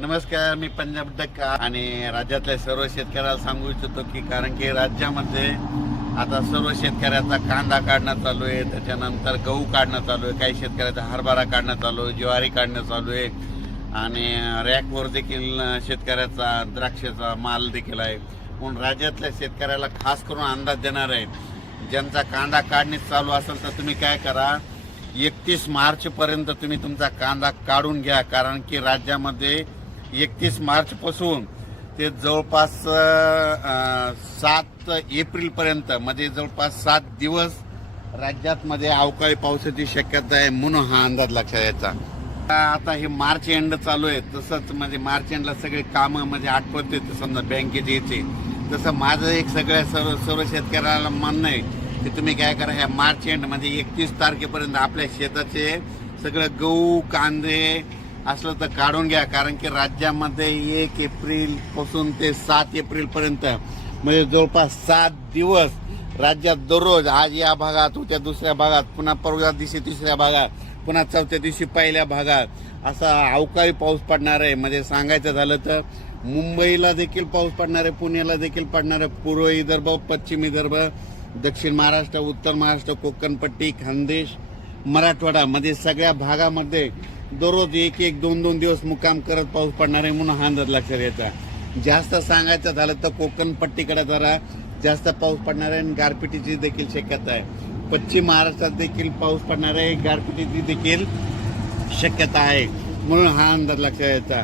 नमस्कार मी पंजाब डक्का आणि राज्यातल्या सर्व शेतकऱ्याला सांगू इच्छितो की कारण की राज्यामध्ये आता सर्व शेतकऱ्याचा कांदा काढणं चालू आहे त्याच्यानंतर गहू काढणं चालू आहे काही शेतकऱ्याचा हरभरा काढणं चालू आहे ज्वारी काढणं चालू आहे आणि रॅकवर देखील शेतकऱ्याचा द्राक्षाचा माल देखील आहे. म्हणून राज्यातल्या शेतकऱ्याला खास करून अंदाज देणार आहे ज्यांचा कांदा काढणे चालू असेल तर तुम्ही काय करा एकतीस मार्चपर्यंत तुम्ही तुमचा कांदा काढून घ्या कारण की राज्यामध्ये एकतीस मार्चपासून ते जवळपास सात एप्रिलपर्यंत म्हणजे जवळपास सात दिवस राज्यात मध्ये अवकाळी पावसाची शक्यता आहे म्हणून हा अंदाज लक्षात यायचा. आता हे मार्च एंड चालू आहे तसंच म्हणजे मार्च एंडला सगळे कामं म्हणजे आठवत येते समजा बँकेचे याचे. तसं माझं एक सगळ्या सर्व सर्व शेतकऱ्याला म्हणणं आहे की तुम्ही काय करा ह्या मार्च एंड म्हणजे एकतीस तारखेपर्यंत आपल्या शेताचे सगळं गहू कांदे असलं तर काढून घ्या कारण की राज्यामध्ये एक एप्रिलपासून ते सात एप्रिल पर्यंत म्हणजे जवळपास सात दिवस राज्यात दररोज आज या भागात उद्या दुसऱ्या भागात पुन्हा परवा दिवशी तिसऱ्या भागात पुन्हा चौथ्या दिवशी पहिल्या भागात असा अवकाळी पाऊस पडणार आहे. म्हणजे सांगायचं झालं तर मुंबईला देखील पाऊस पडणार आहे पुण्याला देखील पडणार आहे. पूर्व विदर्भ पश्चिम विदर्भ दक्षिण महाराष्ट्र उत्तर महाराष्ट्र कोकणपट्टी खानदेश मराठवाडा मध्ये सगळ्या भागामध्ये दररोज एक एक दोन दोन दिवस मुक्काम करत पाऊस पडणार आहे म्हणून हा अंदाज लक्षात यायचा जास्त सांगायचं झालं तर कोकण पट्टीकडे जरा जास्त पाऊस पडणार आहे आणि गारपिटीची देखील शक्यता आहे. पश्चिम महाराष्ट्रात देखील पाऊस पडणार आहे गारपिटीची देखील शक्यता आहे म्हणून हा अंदाज लक्षात यायचा